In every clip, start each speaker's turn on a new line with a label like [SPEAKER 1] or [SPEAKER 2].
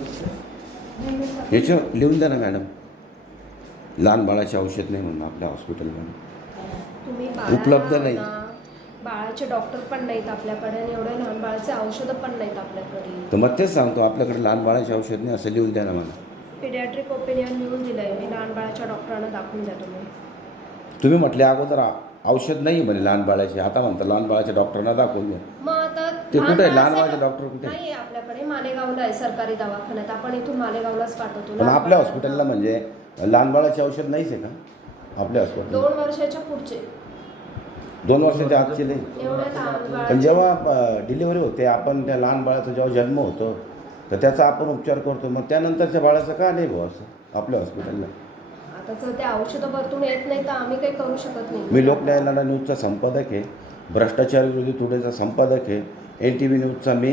[SPEAKER 1] याच्यावर लिहून द्या ना मॅडम, लहान बाळाचे औषध नाही म्हणून आपल्या हॉस्पिटलमध्ये
[SPEAKER 2] तुम्ही
[SPEAKER 1] उपलब्ध नाही.
[SPEAKER 2] बाळाचे डॉक्टर पण नाहीत आपल्याकडे आणि एवढ्या लहान बाळाचे औषधं पण नाहीत आपल्याकडे.
[SPEAKER 1] तर मग तेच सांगतो, आपल्याकडे लहान बाळाचे औषध नाही असं लिहून द्या ना मला.
[SPEAKER 2] पिडियाट्रिक ओपिनियन लिहून दिलंय मी, लहान बाळाच्या डॉक्टरांना दाखवून द्या तुम्ही.
[SPEAKER 1] तुम्ही म्हटले अगोदर औषध नाही म्हणे लहान बाळाचे, आता म्हणता लहान बाळाच्या डॉक्टरांना दाखवून द्या.
[SPEAKER 2] मग आता
[SPEAKER 1] ते कुठे आहे लहान बाळाचे डॉक्टर कुठे आहे?
[SPEAKER 2] नाही आपल्याकडे मालेगावला आहे सरकारी दवाखान्यात, आपण इथून मालेगावलाच पाठवतो.
[SPEAKER 1] पण आपल्या हॉस्पिटलला म्हणजे लहान बाळाचे औषध नाहीच आहे का आपल्या हॉस्पिटल?
[SPEAKER 2] 2 वर्षाच्या पुढचे.
[SPEAKER 1] 2 वर्षाच्या आजचे नाही.
[SPEAKER 2] एवढ्या लहान
[SPEAKER 1] पण
[SPEAKER 2] बाळाचे
[SPEAKER 1] जेव्हा डिलिव्हरी होते आपण त्या लहान बाळाचा जेव्हा जन्म होतो तर त्याचा आपण उपचार करतो, मग त्यानंतरच्या बाळाचं का नाही भाऊ असं आपल्या हॉस्पिटलला?
[SPEAKER 2] आता जर ते औषधं भरतून येत नाही तर आम्ही काही करू शकत नाही.
[SPEAKER 1] मी लोकन्याय न्यूजचा संपादक आहे, भ्रष्टाचार विरोधी टुडेचा संपादक आहे, NTV न्यूजचा मी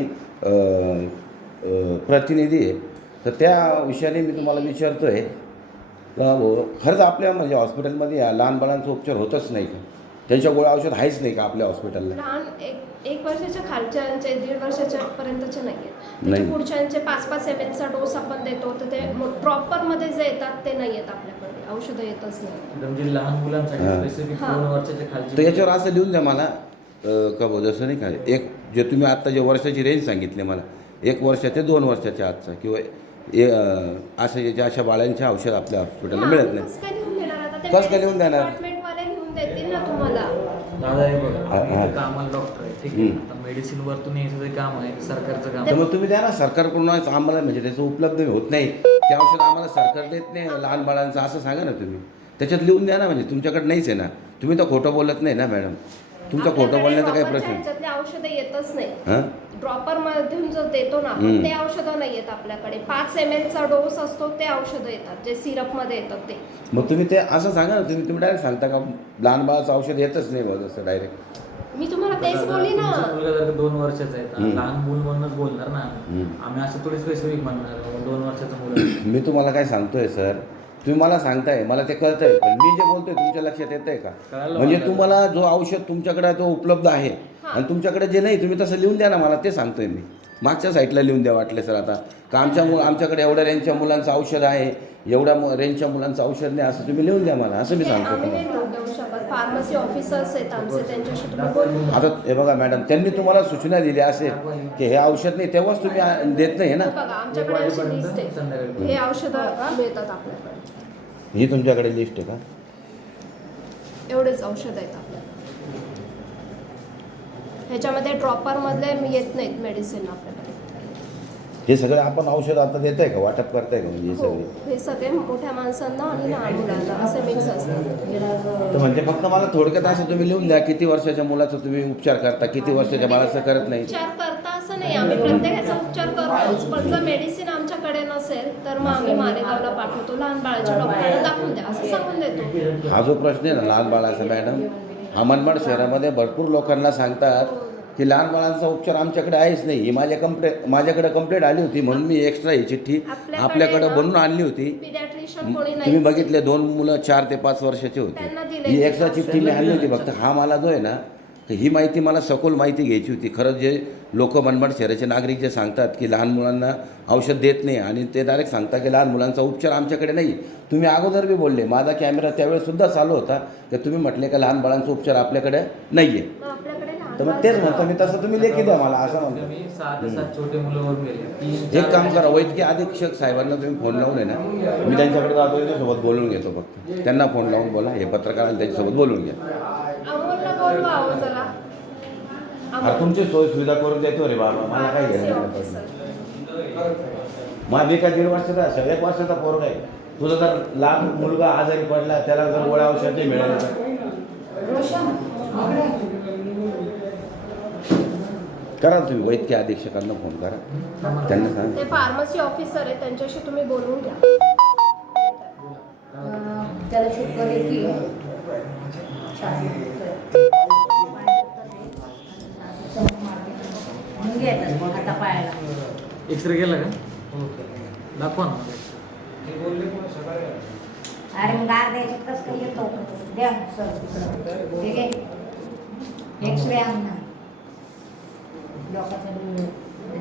[SPEAKER 1] प्रतिनिधी आहे. तर त्या विषयाने मी तुम्हाला विचारतो आहे खरंच आपल्या म्हणजे हॉस्पिटलमध्ये या लहान बाळांचा उपचार होतच नाही का? त्यांच्या गोळ्या औषध आहेच नाही का आपल्या हॉस्पिटलला?
[SPEAKER 2] लहान 1 वर्षाच्या खालच्यांचे 1.5 वर्षाच्या पर्यंतचे नाही आहेत.
[SPEAKER 1] नाही.
[SPEAKER 2] पुढच्यांचे 5-5 ml डोस आपण देतो, तर ते प्रॉपरमध्ये जे येतात ते नाही येत आपल्याकडे, औषधं येतच नाही.
[SPEAKER 3] म्हणजे लहान मुलांसाठी स्पेसिफिक 2 वर्षाच्या खालची.
[SPEAKER 1] तर याच्यावर असं लिहून द्या मला का भाऊ, जसं नाही का एक जे तुम्ही आत्ता जे वर्षाची रेंज सांगितली मला, 1 वर्ष ते 2 वर्षाच्या आजचा किंवा असं ज्या अशा बाळांचे औषध आपल्या हॉस्पिटलला मिळत नाही.
[SPEAKER 2] कसं काय लिहून देणार आता? ते
[SPEAKER 1] कसं काय लिहून देणार?
[SPEAKER 2] डिपार्टमेंटवाले लिहून देतील ना तुम्हाला.
[SPEAKER 3] दादा हे बघा, इथे कामाला डॉक्टर आहे, ठीक आहे. आता मेडिसिन वरतून यायचं जे काम आहे सरकारचं काम
[SPEAKER 1] तर
[SPEAKER 3] आहे.
[SPEAKER 1] मग तुम्ही द्या ना, सरकारकडून आम्हाला म्हणजे त्याचं उपलब्ध होत नाही, ते औषध आम्हाला सरकार देत नाही लहान बाळांचं असं सांगा ना तुम्ही. त्याच्यात लिहून द्या ना, म्हणजे तुमच्याकडे नाहीच आहे ना, तुम्ही तर खोटं बोलत नाही ना मॅडम. तुमचा खोटं बोलण्याचा काही प्रश्न नाही.
[SPEAKER 2] त्याच्यातले औषधं येतच नाही.
[SPEAKER 1] हां,
[SPEAKER 2] ड्रॉपर मधून जर देतो ना आपण, ते औषधं नाही येत आपल्याकडे. 5 ml चा डोस असतो ते औषधं येतात, जे सिरपमध्ये येतात ते.
[SPEAKER 1] मग तुम्ही ते असं सांगा ना, तुम्ही डायरेक्ट सांगता का लहान बाळाचं औषध येतच नाही बघ असं डायरेक्ट?
[SPEAKER 2] मी तुम्हाला तेच बोलली ना.
[SPEAKER 3] तुमचा मुलगा जर 2 वर्षाचा आहे तर लहान मूल म्हणूनच बोलणार ना आम्ही असं थोडी स्पेसिफिक म्हणणार 2 वर्षाचं मुलं.
[SPEAKER 1] मी तुम्हाला काय सांगतोय सर, तुम्ही मला सांगताय, मला ते कळतंय, पण मी जे बोलतोय तुमच्या लक्षात येतंय का? म्हणजे तुम्हाला जो औषध तुमच्याकडे जो उपलब्ध आहे आणि तुमच्याकडे जे नाही तुम्ही तसं लिहून द्या ना मला, ते सांगतोय मी. मागच्या साईडला लिहून द्या वाटले सर आता का आमच्याकडे एवढ्या रेंजच्या मुलांचं औषध आहे, एवढ्या रेंजच्या मुलांचं औषध नाही असं तुम्ही लिहून द्या मला, असं मी सांगतो
[SPEAKER 2] आम्ही
[SPEAKER 1] तुम्हाला.
[SPEAKER 2] नाही लिहून देऊ शकत. फार्मसी ऑफिसर्स आहेत आमचे, त्यांच्याशी तुम्ही बोलून घ्या.
[SPEAKER 1] आता हे बघा मॅडम, त्यांनी तुम्हाला सूचना दिली असेल की हे औषध नाही, तेव्हाच तुम्ही देत नाही ना.
[SPEAKER 2] बघा आमच्याकडे अशी लिस्ट आहे, हे औषधं मिळतात आपल्याकडे.
[SPEAKER 1] ही तुमच्याकडे लिस्ट आहे का?
[SPEAKER 2] एवढेच औषध आहेत आपल्याकडे. ह्याच्यामध्ये ड्रॉपर मधले येत नाहीत मेडिसिन आपल्याकडे.
[SPEAKER 1] हे सगळे आपण औषध आता देत आहे का, वाटप करताय का? म्हणजे हे
[SPEAKER 2] हो,
[SPEAKER 1] सगळे
[SPEAKER 2] हे सगळे मोठ्या माणसांना आणि लहान मुलांना असे मिक्स असतात.
[SPEAKER 1] तर म्हणजे फक्त मला थोडक्यात असं तुम्ही लिहून द्या, किती वर्षाच्या मुलाचा तुम्ही उपचार करता, किती वर्षाच्या बाळाचं करत नाही.
[SPEAKER 2] उपचार करता असं नाही, आम्ही प्रत्येकाचा उपचार करतोच, पण जर मेडिसिन आमच्याकडे नसेल तर मग आम्ही मालेगावला पाठवतो, लहान बाळाच्या डॉक्टरला दाखवून द्या असं सांगून देतो.
[SPEAKER 1] हा जो प्रश्न आहे ना लहान बाळाचा मॅडम, हा मनमाड शहरामध्ये भरपूर लोकांना सांगतात की लहान बाळांचा उपचार आमच्याकडे आहेच नाही. ही माझ्याकडे कंप्लेंट आली होती म्हणून मी एक्स्ट्रा ही चिठ्ठी आपल्याकडे बनवून आणली होती.
[SPEAKER 2] पिडियाट्रिशियन कोणी नाही,
[SPEAKER 1] तुम्ही बघितले 2 मुलं 4 ते 5 वर्षाचे होते.
[SPEAKER 2] त्यांना दिले.
[SPEAKER 1] ही एक्स्ट्रा चिठ्ठी मी आणली होती. फक्त हा मला जो आहे ना, तर ही माहिती मला सखोल माहिती घ्यायची होती. खरंच जे लोक मनमाड शहराचे नागरिक जे सांगतात की लहान मुलांना औषध देत नाही आणि ते डायरेक्ट सांगतात की लहान मुलांचा उपचार आमच्याकडे नाही. तुम्ही अगोदर बी बोलले, माझा कॅमेरा त्यावेळेसुद्धा चालू होता की तुम्ही म्हटले का लहान बाळांचा उपचार आपल्याकडे नाही आहे.
[SPEAKER 2] आपल्याकडे
[SPEAKER 1] तर मग तेच म्हणतो मी, तसं तुम्ही लेखी द्या मला असं म्हणतो.
[SPEAKER 3] मी 6 ते 7 छोटे मुलं वरून गेले.
[SPEAKER 1] एक काम करा, वैद्यकीय अधीक्षक साहेबांना तुम्ही फोन लावून आहे ना, मी त्यांच्याकडे जातो, त्यांच्यासोबत बोलून घेतो. फक्त त्यांना फोन लावून बोला, हे पत्रकारांना त्यांच्यासोबत बोलून घ्या.
[SPEAKER 2] अमोलला बोलवा अहो जरा.
[SPEAKER 1] अरे तुमची सोय सुविधा करून देतो रे बाबा, मला काय
[SPEAKER 2] फार्मसी
[SPEAKER 1] घ्यायला
[SPEAKER 2] ऑफिसर.
[SPEAKER 1] माझी का 1.5 वर्षाचा असेल, 1 वर्षाचा पोरगा आहे. तुझा जर लहान मुलगा आजारी पडला, त्याला जर गोळ्या औषध नाही मिळालं तर करा तुम्ही वैद्यकीय अधीक्षकांना फोन करा, त्यांना सांगा.
[SPEAKER 2] ते फार्मसी ऑफिसर आहे, त्यांच्याशी तुम्ही बोलून घ्या.
[SPEAKER 4] त्याला शुगर येते. आता पायाला
[SPEAKER 3] एक्सरे केला का? दाखवा ना.
[SPEAKER 4] अरे मग अर्ध्या याच्यात कसं काय येतो द्या सर ठीक आहे. एक्सरे आण ना डोक्याचा